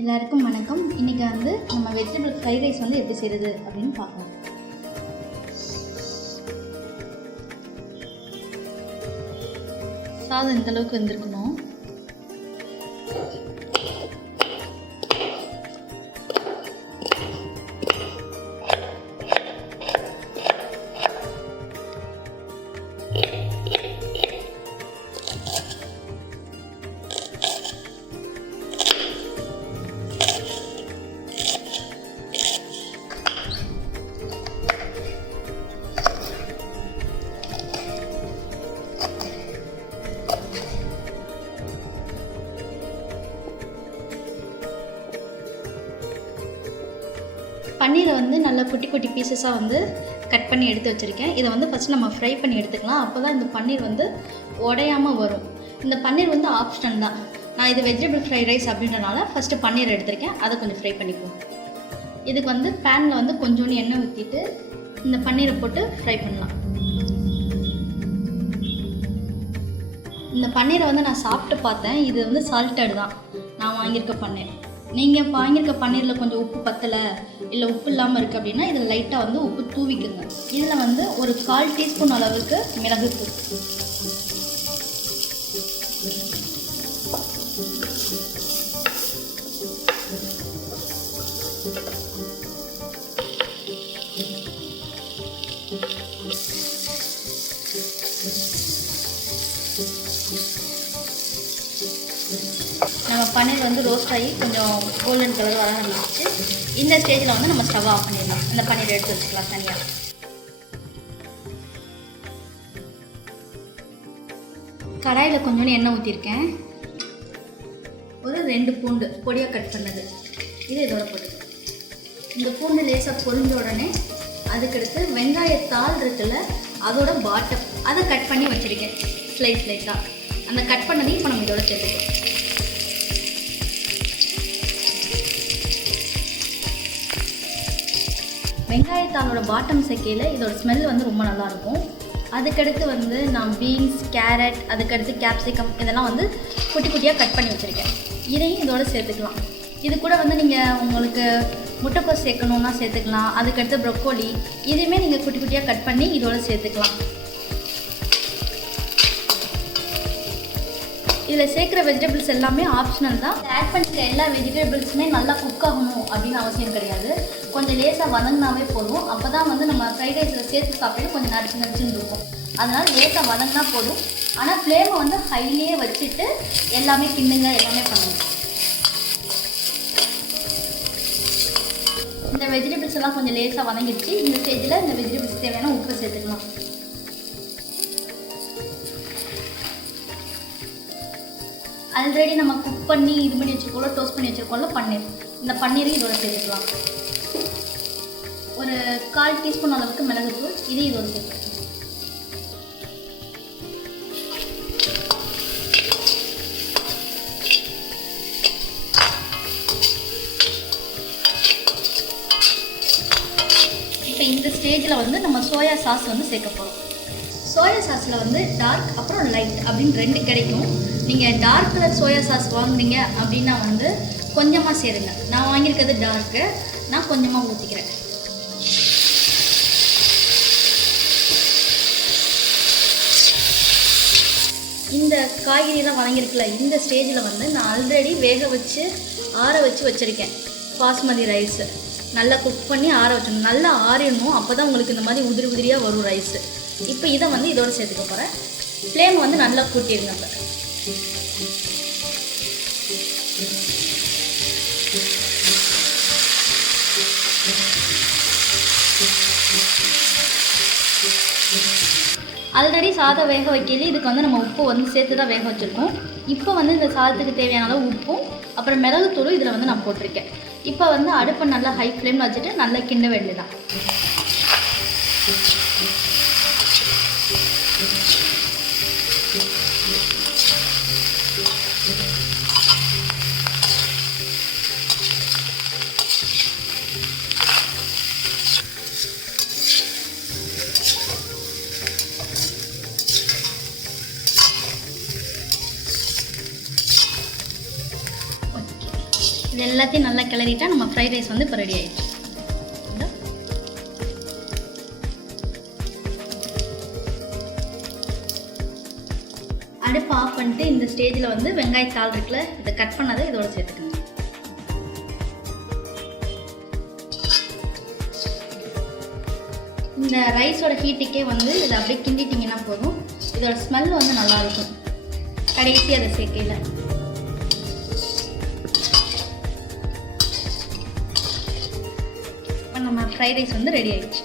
எல்லாருக்கும் வணக்கம். இன்றைக்கி நம்ம வெஜிடபிள் ஃப்ரைட் ரைஸ் எப்படி செய்கிறது அப்படின்னு பார்க்கலாம். சாதம் இந்தளவுக்கு வெந்திருக்கணும். பன்னீரை நல்லா குட்டி குட்டி பீசஸாக கட் பண்ணி எடுத்து வச்சுருக்கேன். இதை ஃபஸ்ட்டு நம்ம ஃப்ரை பண்ணி எடுத்துக்கலாம். அப்போ தான் இந்த பன்னீர் உடையாமல் வரும். இந்த பன்னீர் ஆப்ஷனல் தான். நான் இது வெஜிடபிள் ஃப்ரைட் ரைஸ் அப்படின்றனால ஃபஸ்ட்டு பன்னீர் எடுத்திருக்கேன். அதை கொஞ்சம் ஃப்ரை பண்ணிக்குவோம். இதுக்கு பேனில் கொஞ்சோண்டு எண்ணெய் ஊற்றிட்டு இந்த பன்னீரை போட்டு ஃப்ரை பண்ணலாம். இந்த பன்னீரை நான் சாப்பிட்டு பார்த்தேன். இது சால்ட்டட் தான் நான் வாங்கியிருக்க பன்னீர். நீங்கள் வாங்கியிருக்க பன்னீரில் கொஞ்சம் உப்பு பத்தலை, இல்லை உப்பு இல்லாமல் இருக்குது அப்படின்னா இதில் லைட்டாக உப்பு தூவிக்குங்க. இதில் ஒரு 1/4 டீஸ்பூன் அளவுக்கு மிளகுத்தூள், நம்ம பன்னீர் ரோஸ்ட் ஆகி கொஞ்சம் கோல்டன் கலர் வர ஆரம்பிச்சு. இந்த ஸ்டேஜில் நம்ம ஸ்டவ் ஆஃப் பண்ணிடலாம். இந்த பன்னீர் எடுத்து வச்சுக்கலாம் தனியாக. கடாயில் கொஞ்சோண்டு எண்ணெய் ஊற்றிருக்கேன். ஒரு 2 பூண்டு பொடியாக கட் பண்ணது இது இதோட போட்டுக்கலாம். இந்த பூண்டு லேசாக பொரிஞ்ச உடனே அதுக்கடுத்து வெங்காயத்தாள் இருக்குல்ல, அதோட பாட்டம் அதை கட் பண்ணி வச்சுருக்கேன் ஸ்லைஸாக. அந்த கட் பண்ணதையும் இப்போ நம்ம இதோட சேர்த்துக்கலாம். வெங்காயத்தாளோட பாட்டம் சேர்க்கையில் இதோட ஸ்மெல் ரொம்ப நல்லாயிருக்கும். அதுக்கடுத்து நான் பீன்ஸ், கேரட், அதுக்கடுத்து கேப்சிகம் இதெல்லாம் குட்டி குட்டியாக கட் பண்ணி வச்சுருக்கேன். இதையும் இதோட சேர்த்துக்கலாம். இது கூட நீங்கள் உங்களுக்கு முட்டைக்கோஸ் சேர்க்கணுன்னா சேர்த்துக்கலாம். அதுக்கடுத்து ப்ரொக்கோலி இதையுமே நீங்கள் குட்டி குட்டியாக கட் பண்ணி இதோட சேர்த்துக்கலாம். இதில் சேர்க்குற வெஜிடபிள்ஸ் எல்லாமே ஆப்ஷனல் தான். ஆட் பண்ணிக்கிற எல்லா வெஜிடபிள்ஸுமே நல்லா குக் ஆகணும் அப்படின்னு அவசியம் கிடையாது. கொஞ்சம் லேசாக வதங்கினாவே போதும். அப்போ தான் நம்ம ஃப்ரைட் ரைஸில் சேர்த்து சாப்பிட்டு கொஞ்சம் நடிச்சுன்னு இருக்கும். அதனால் லேசாக வதங்கினா போதும். ஆனால் ஃப்ளேமை ஹைலியே வச்சுட்டு எல்லாமே கிண்டுங்க, எல்லாமே பண்ணுங்க. இந்த வெஜிடபிள்ஸ் எல்லாம் கொஞ்சம் லேசாக வதங்கிடுச்சு. இந்த ஸ்டேஜில் இந்த வெஜிடபிள்ஸ் தேவையான உப்பு சேர்த்துக்கலாம். ஆல்ரெடி நம்ம குக் பண்ணி இது பண்ணி வச்சுருக்கோம்ல, டோஸ்ட் பண்ணி வச்சுருக்கோம்ல பன்னீர், இந்த பன்னீரையும் இதோட சேர்த்துக்கலாம். ஒரு 1/4 டீஸ்பூன் அளவுக்கு மிளகுத்தூள் இதையும் இதோட சேர்த்துக்கலாம். இப்போ இந்த ஸ்டேஜில் நம்ம சோயா சாஸ் சேர்க்க போகிறோம். சோயா சாஸில் டார்க் அப்புறம் லைட் அப்படின்னு 2 கிடைக்கும். நீங்கள் டார்க் கலர் சோயா சாஸ் வாங்கினீங்க அப்படின்னா கொஞ்சமாக சேருங்க. நான் வாங்கியிருக்கிறது டார்க்கு, நான் கொஞ்சமாக ஊற்றிக்கிறேன். இந்த காய்கறிலாம் வதங்கியிருக்குல்ல, இந்த ஸ்டேஜில் நான் ஆல்ரெடி வேக வச்சு ஆற வச்சுருக்கேன் பாஸ்மதி ரைஸு. நல்லா குக் பண்ணி ஆற வச்சணும். நல்லா ஆறிடணும். அப்போ தான் உங்களுக்கு இந்த மாதிரி உதிரி உதிரியாக வரும் ரைஸு. இப்போ இதை இதோட சேர்த்துக்க போகிறேன். ஃப்ளேம் நல்லா கூட்டிடுங்க. இப்போ ஆல்ரெடி சாதம் வேக வைக்கல இதுக்கு நம்ம உப்பு சேர்த்து தான் வேக வச்சுருக்கோம். இப்போ இந்த சாதத்துக்கு தேவையான அளவு உப்பும் அப்புறம் மிளகுத்தூளும் இதில் நான் போட்டிருக்கேன். இப்போ அடுப்பை நல்லா ஹை ஃப்ளேமில் வச்சுட்டு நல்லா கிண்ட வேண்டியதான். இது எல்லாத்தையும் நல்லா கிளறிட்டா நம்ம ஃப்ரைட் ரைஸ் வந்து இப்போ ரெடி ஆயிடுச்சு. அடுப்பு ஆஃப் பண்ணிட்டு இந்த ஸ்டேஜில் வந்து வெங்காயத்தாள் இருக்குல்ல, இதை கட் பண்ணதை இதோட சேர்த்துக்கணும். இந்த ரைஸோட ஹீட்டுக்கே வந்து இதை அப்படியே கிண்டிட்டிங்கன்னா போதும். இதோட ஸ்மெல் வந்து நல்லாயிருக்கும் கடைசி அதை சேர்க்கையில். இப்போ நம்ம ஃப்ரைட் ரைஸ் வந்து ரெடி ஆயிடுச்சு.